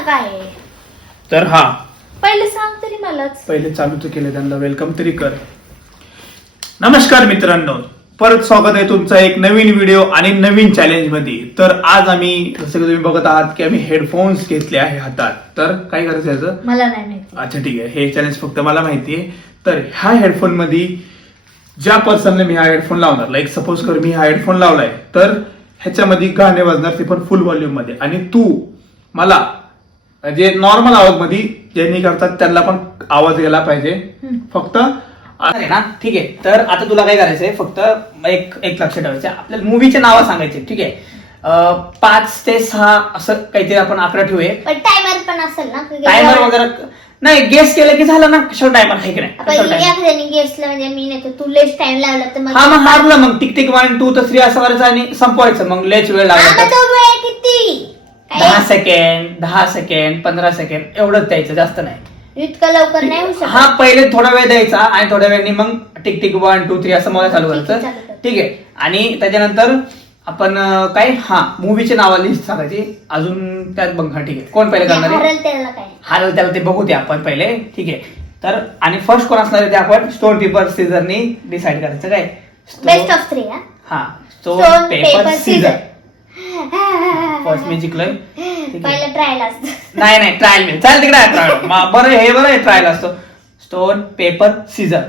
ना काय. तर हा पहिले सांग तरी मलाच. पहिले चालू तर केलं त्यांना वेलकम तरी कर. नमस्कार मित्रांनो, परत स्वागत आहे तुमचा एक नवीन व्हिडिओ आणि नवीन चॅलेंज मध्ये. तर आज आम्ही जसं की तुम्ही बघत आहात की आम्ही हेडफोन्स घेतले आहे हातात. तर काय करायचं याचं? मला नाही माहिती. अच्छा ठीक आहे, हे चॅलेंज फक्त मला माहिती आहे. तर ह्या हेडफोन मध्ये ज्या पर्सनने मी हा हेडफोन लावणार, लाईक सपोज कर मी हा हेडफोन लावलाय, तर ह्याच्यामध्ये गाणे वाजणार ते पण फुल व्हॉल्यूम मध्ये. आणि तू मला जे नॉर्मल आवाज मध्ये ज्यांनी करतात त्यांना पण आवाज गेला पाहिजे. फक्त अरे ना ठीक आहे. तर आता तुला काय करायचंय, फक्त एक लक्ष ठेवायचं, आपल्याला मूवीचे नावं सांगायचे. ठीक आहे, 5 ते 6 असं काहीतरी आपण आकडा ठेवूया. पण टायमर पण असेल ना. टायमर वगैरे नाही, गेस केलं की झालं ना. कशावर टायमर आहे की नाही? एखाद्याने गेसला म्हणजे मी नाही तर तू लेच टाइम लावला तर हा मग मारलं, मग टिक टिक 1 2 तर 3 असं करायचं आणि संपवायचं. मग लेच वेळ लागला तो वेळ किती? 10 सेकंड 10 सेकंड 15 सेकंड एवढंच द्यायचं, जास्त नाही. इतकं लवकर नाही होऊ शकत. हा पहिले थोडा वेळ द्यायचा आणि थोड्या वेळाने मग टिक टिक 1 2 3 असं मला चालू करायचं. ठीक आहे, आणि त्याच्यानंतर आपण काय मूवीचे नावं लिस्ट सांगायची अजून त्यात बघ. हा ठीक आहे, कोण पहिले करणार आहे? हारल त्याला ते बघू ते आपण पहिले. ठीक आहे, तर आणि फर्स्ट कोण असणार आहे ते आपण स्टोन पेपर सीझरनी डिसाइड करायचं. काय बेस्ट ऑफ 3. हा स्टोन पेपर सीझर. फर्स्ट मी जिंकलोय. पहिला ट्रायल असतो. नाही ट्रायल मिळेल, चाल तिकडे ट्रायल. बरं हे बरं ट्रायल असतो. Stone paper scissor.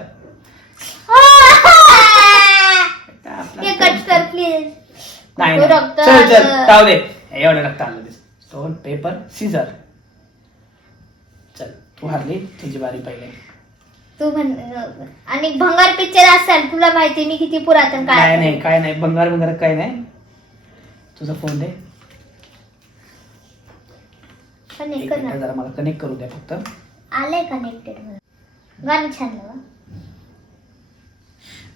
कट कर प्लीज. नाही डॉक्टर. चल जाऊ दे, एवढं रक्त आलं. Stone paper scissor. चल तू हारली, तुझी बारी पहिले. तू म्हण. आणि भंगार पिक्चर असेल, तुला माहिती मी किती पुरातन काय. नाही काय नाही, बंगार काय नाही. तुझा फोन दे. जरा मला कनेक्ट करू द्या फक्त. आलंय कनेक्टेड. गाणं छान लावा.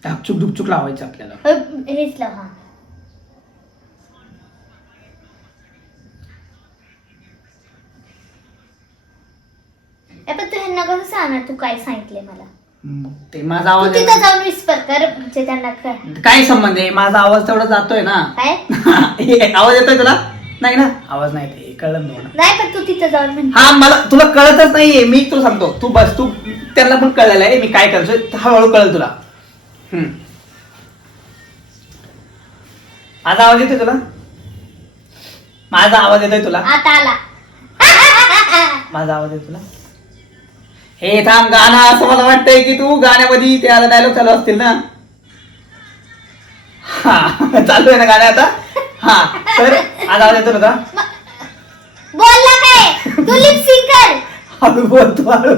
धाकचूक धुकचूक लावायचं आपल्याला. हेच लाव. हा पण तू ह्यांना कसं सांगणार तू काय सांगितलंय मला? ते माझा आवाज तिथं जाऊन विस्पर कर म्हणजे त्यांना काय संबंध आहे? माझा आवाज तेवढा जातोय ना. काय आवाज येतोय तुला? नाही ना, आवाज नाही. ते कळलं नाही, पण तू तिथं जाऊन म्हण. हा मला तुला कळतच नाहीये, मी तुला सांगतो. तू बस, तू त्यांना पण कळलेलं आहे मी काय करतोय, हळूहळू कळेल तुला. माझा आवाज येतोय तुला? माझा आवाज येतोय तुला? आता आला. माझा आवाज येतो तुला? हे थांब, गाणं असं मला वाटतंय की तू गाण्यामध्ये ते आता डायलॉग चालू असतील ना. हा चालू आहे ना गाणं आता. हा तर आज आवाज येतो ना? बोल ना काय तू लिप सिंग कर. हळू बोल तू, हळू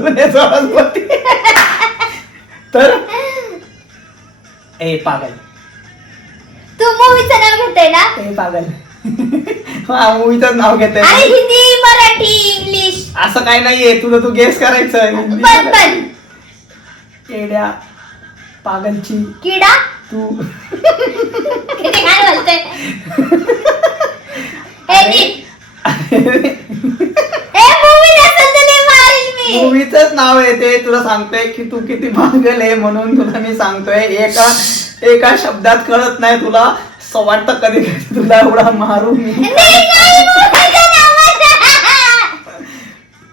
बोलते. तर ए पागल, तू मूवीचं नाव घेतोय ना? ए पागल. हा मूवीच नाव घेतोय. हिंदी मराठी इंग्लिश असं काही नाहीये, तुला तू गेस करायचं. पण येड्या पागलची किडा तू. किती काय बोलतोय. मूवीच नाव आहे ते. तुला सांगतोय की तू किती पागल आहे म्हणून तुला मी सांगतोय. एका शब्दात कळत नाही तुला. असं वाटतं कधी तुला एवढा मारू मी.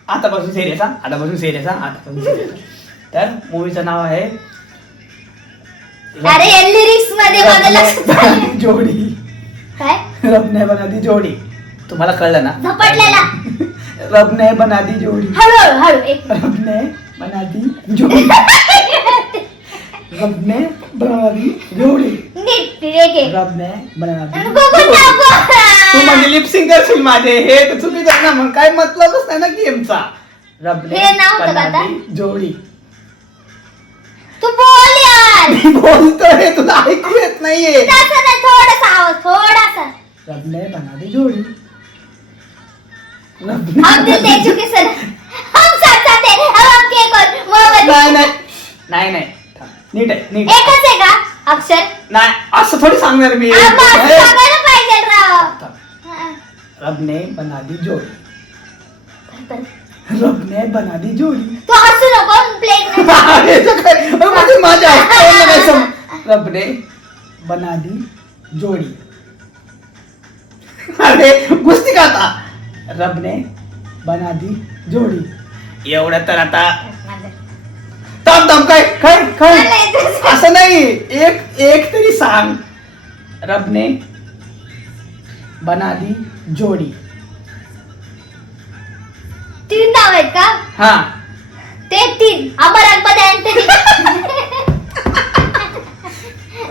आतापासून सिरियस हा, आतापासून सिरियस हा, आतापासून सिरियस. तर मूवीचं नाव आहे अरे लिरिक्स मध्ये जोडी. काय? रब ने बना दी जोडी. तुम्हाला कळलं ना? झपटलेला. रब ने बना दी जोडी. हळू हळू एक रब ने बना दी जोडी. रब ने बना दी जोडी. नीट एक रब ने बना दी. गोगो तू म्हणजे लिपसिंग करशील माझे, हे तर चुकीचं आहे ना. मग काय मतलबच नाही ना गेमचा. रब ने हे नाव होतं बना का दी जोडी. तू बोल यार. बोलतोय, तुला ऐकू येत नाहीये. थोडासा आवाज थोडासा. रब ने बना दी जोडी. हम दिल दे चुके सर, हम साथ साथ हैं, अब हम क्या कर मोहब्बत. नाही नीट आहे, नीट एकच आहे का अक्षर? नाही, असं थोडी सांगणार मी. सांगायला पाहिजे राव. रब ने बना दी जोडी. रब ने बना दी जोडी. तू हसू नको प्लेन. माझ्या रब ने बना दी जोडी. अरे कुस्ती का था? रब ने बना दी जोडी. एवढं तर आता थांब काय काय काय मला येतच. असं नाही. एक तरी सांग. रब ने बना दी जोडी. 3 नाव आहेत का? हा. ते 3 अमर अकबर अँथनी.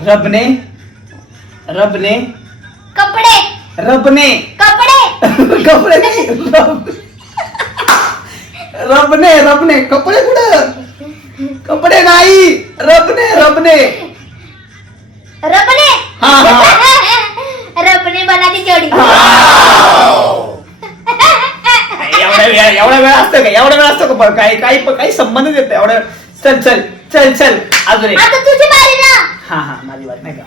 रब ने कपडे कपडे नाही. रब ने कपडे कुठं? कपडे नाही. रब ने रबने हा, हा. रबने बना दी जोडी. एवढा वेळ असतं का? एवढा वेळ असतो का? पण काही संबंध येत एवढं. चल अजून एक. आता तुझी बारी ना. हा माझी बात नाही का?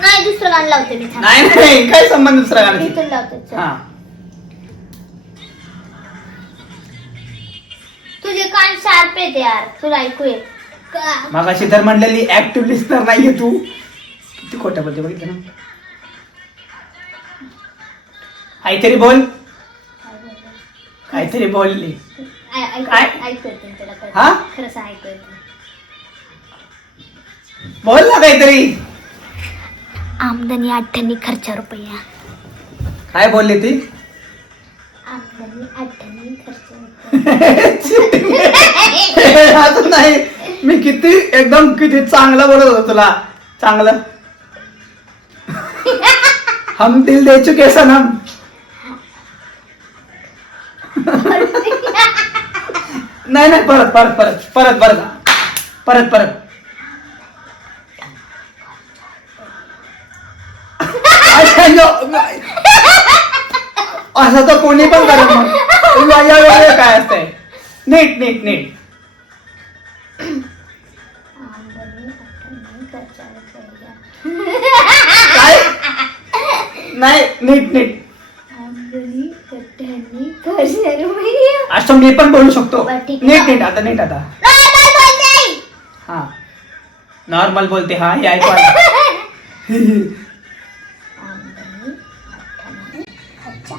नाही दुसरं गाणं लावते मी. थांब. नाही काय संबंध दुसरा गाण्याशी? इथून लावते. चल. हा. तुझे कान शार्प आहेत यार, तुला ऐकू येत. मगाशी तर म्हणलेली ऍक्टिव्ह लिस्नर नाहीये तू. किती खोटं बोलते बघितलं ना. काहीतरी बोलली. काय? ऐकू येत तुला. हा? खरं सांग, ऐकू येत. बोल ना काहीतरी. आमदनी 98 खर्च रुपया. काय बोलली ती? आमदनी 98 खर्च. असं नाही. मी किती चांगलं बोलत होतो तुला. चांगलं. हम दिल दे चुके सनम. नाही परत. असं तर कोणी पण करत मग. काय असतंय? नीट. आमदनी 98 खर्च रुपया. काय? नाही नीट. आमदनी 98 खर्च रुपया. असं मी पण बोलू शकतो. बरं, ठीक आहे. नीट आता. नाही बोलते. हा नॉर्मल बोलते. हा हे ऐकू आलं. आमदनी 98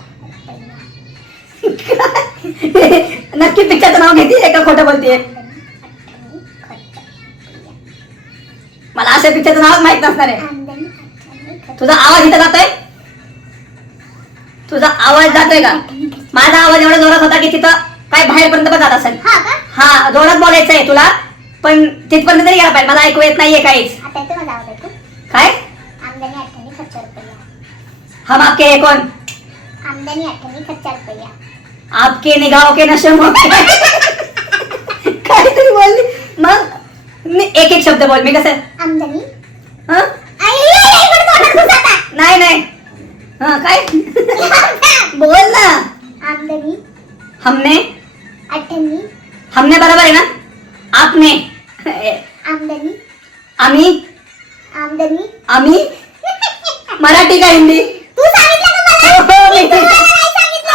नक्की पिक्चरचं नाव घेते का खोटं बोलतेय? मला अशा पिक्चरचं नाव माहित नसणार आहे. तुझा आवाज इथं जातोय? तुझा आवाज जातोय का? माझा आवाज एवढा जोरात होता की तिथं काय बाहेरपर्यंत पण जात असेल. हा का? हा जोरात बोलायचं आहे तुला, पण तिथपर्यंत तरी गेला पाहिजे. मला ऐकू येत नाहीये काहीच. आता येतो माझा आवाज ऐकू. काय? आमदनी 98 खर्च रुपया. हम आपके है कौन? आमदनी 98 खर्च रुपया. आपके निगाहों के नशे में काहीतरी बोलली. मग एक शब्द बोल. मी कसं आमदनी हं? नाही हा काय बोल ना. आमदनी हमने 98 बरोबर आहे ना. आपने आमदनी आम्ही मराठी का हिंदी? तू सांगितलं का हो, मला? मी.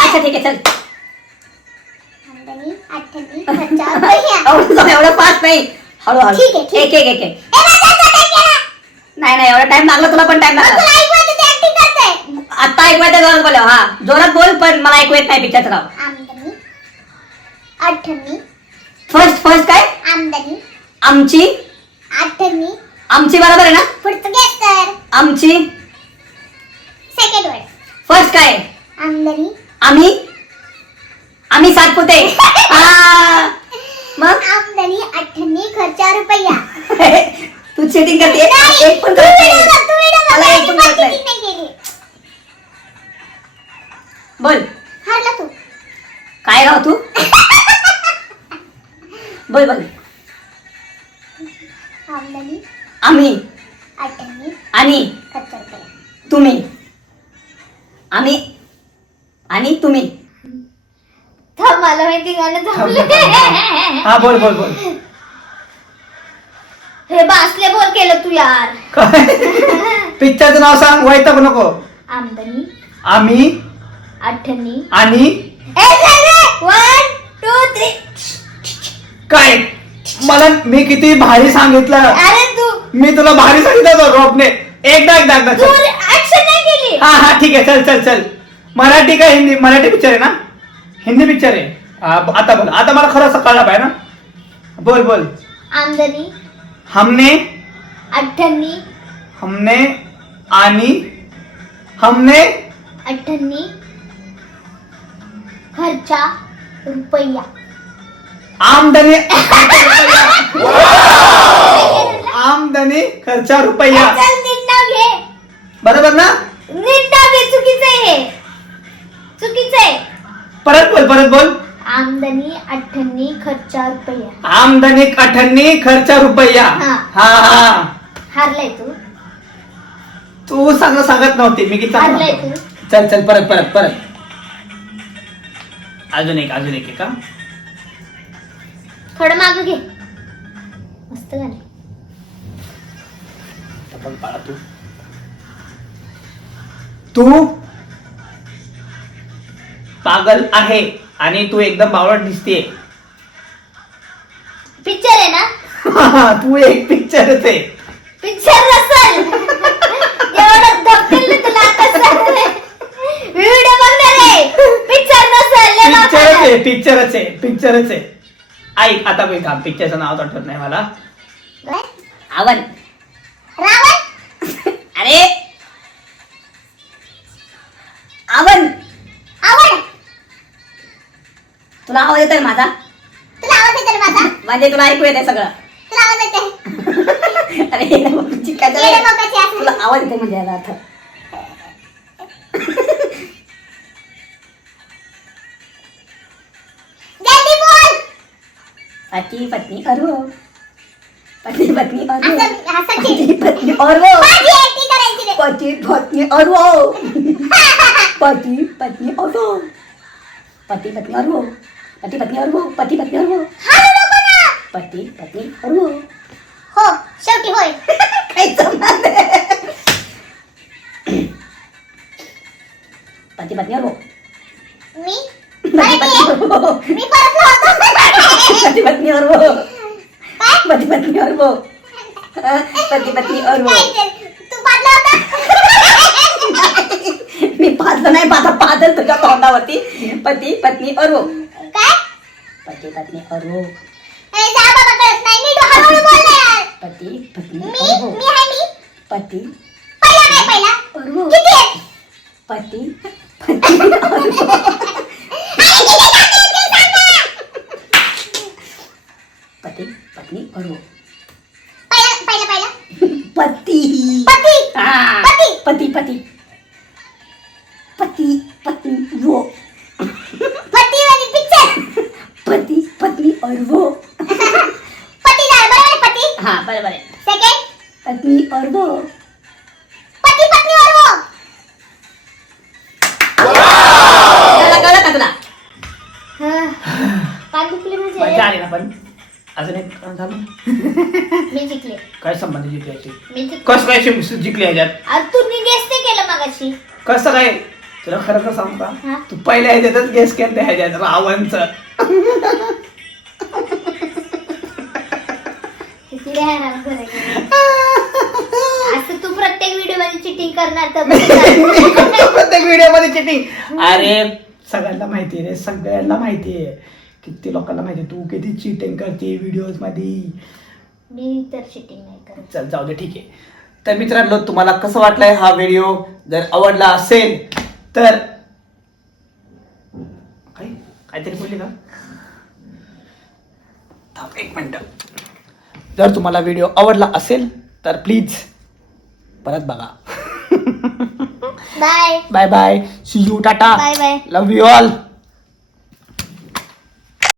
अच्छा ठीक आहे चल. आमदनी 98 खर्च रुपया. एवढं फास्ट नाही. हळूहळू. ठीक आहे. एक. नाही एवढा टाइम लागला तुला पण टाइम लागला. आता ऐकू येतं जोरात बोल. हा जोरात बोल पण मला ऐकू येत नाही पिक्चरचं नाव. आमदनी 98 फर्स्ट काय? आमदनी आमची 98 आमची बरोबर आहे ना. पुढचं घे तर. आमची सेकंड वर्ड. फर्स्ट काय? आमदनी आम्ही सातपुते. हा मग आमदनी 98 खर्च रुपया. तू चीटिंग करते. एक पण करत नाही. मला एक पण करत नाही. बोल हरला तू. काय राव तू. बोल आमदनी आम्ही 98 आणि खर्च रुपया. तुम्ही आम्ही आणि तुम्ही. मला माहिती गाणं हा बोल. हे बासले बोल केलं तू यार. काय? पिक्चरचं नाव सांग. वैताग नको. आमदनी आम्ही 98 आणि 1 2 3. काय? मी किती भारी सांगितलं. अरे तू मी तुला भारी सांगितलं होतं रोपने. एकदा तू ऍक्शन नाही केली. हा ठीक आहे चल. मराठी का हिंदी? मराठी पिक्चर आहे ना. हिंदी पिक्चर आहे. आता बोल, आता मला खरं असं कळलं पाहिजे ना. बोल बोल. आमदनी हमने 98 हमने आणि हमने 98 खर्चा रुपया. आमदनी आमदनी खर्चा रुपया. चल नीट नाव घे. बरोबर ना. नीट नाव घे. चुकीचं आहे हे. चुकीचं आहे. परत बोल, परत बोल. आमदनी 98 खर्चा रुपया. आमदनी 98 खर्चा रुपया. हा. हा हा. हारलाय तू. तू सांगत नव्हती मी किती हारलाय सांगत तू. नव्हते. चल चल परत परत परत. अजून एक का. थोडं मागं घे. मस्त गाणे. बघ बाळा, तू पागल आहे आणि तू एकदम बावळट दिसतेय. पिक्चर आहे ना. तू एक पिक्चरच आहे. पिक्चर नसल. एवढं धक्कल तुला कसं व्हिडिओ बघणार आहे. पिक्चर नसल. पिक्चरच आहे. ऐक आता मी काम पिक्चरचं नाव आठवत नाही मला. आवन रावण. अरे आवन आवड. तुला आवाज येतोय माझा. तुला आवाज येतो माझा. म्हणजे तुला ऐकू येते सगळं. तुला आवाज येते. अरे येडं बोकाची काय झालं? येडं बोकाची असं. तुला आवाज येते म्हणजे याचा अर्थ. जल्दी बोल. पती पत्नी और वो. पति पत्नी और वो. असं पति पत्नी और वो. माझी acting करायची रे. पति पत्नी और वो. पति पत्नी और वो. पति पत्नी और वो. पति पत्नी और वो. पति पत्नी और वो. हारू नको ना. पति पत्नी और वो. हो शेवटी होय. काही जमणार नाही. पति पत्नी और वो. मी पति पत्नी और वो. मी परत लावतो. पति पत्नी और वो. काय? पति पत्नी और वो. पति पत्नी और वो. काय ते? तू पाडला होता. मी पाहतो नाही माझा पादल तुझ्या तोंडावरती. पती पत्नी और वो. काय? पति पत्नी और वो. ए, जा बाबा कळत नाही. नीट हळूहळू बोल ना यार. पति पत्नी मी और वो. मी आहे मी. पति पहिला काय पहिला? और वो. किती आहे? पति पत्नी और वो. अरे किती सांगते ते सांग ना. पति पत्नी और वो. पहिला पति पती. हाँ. पति. पति पति पति पत्नी वो. पती वाली पिक्चर. पति पत्नी और वो. पती झालं बरोबर आहे पती. हाँ बरोबर आहे. सेकंड पत्नी और वो. पती पत्नी और वो. कळलं का तुला. पाठ दुखले मजा म्हणजे आली ना. पण अजून एक झालं. मी जिंकले. काय संबंध जिंकल्याची. मी जिंकले. कसं काय जिंकली ह्याच्यात. आज तू गेस नाही केलं मगाशी. कसं काय. तुला खरं तर सांगू हा. का. तू पहिल्या ह्याच्यातच गेस केलं ह्याच्यात रावणचं. किती राहणार बरं केलं. असं तू प्रत्येक व्हिडिओ मध्ये चिटिंग करणार तर बरं झालं. प्रत्येक व्हिडिओ मध्ये चिटिंग. अरे सगळ्यांना माहिती आहे रे. सगळ्यांना माहिती आहे. किती लोकांना माहिती तू किती चिटिंग करते व्हिडिओज मध्ये. मी तर चिटिंग नाही करत. चल जाऊ दे ठीक आहे. तर मित्रांनो तुम्हाला कसं वाटलंय हा व्हिडिओ. जर आवडला असेल तर काहीतरी बोलली का. थांब एक मिनिट. जर तुम्हाला व्हिडिओ आवडला असेल तर प्लीज परत बघा. Bye bye bye. See you. Tata. Bye bye. Love you all.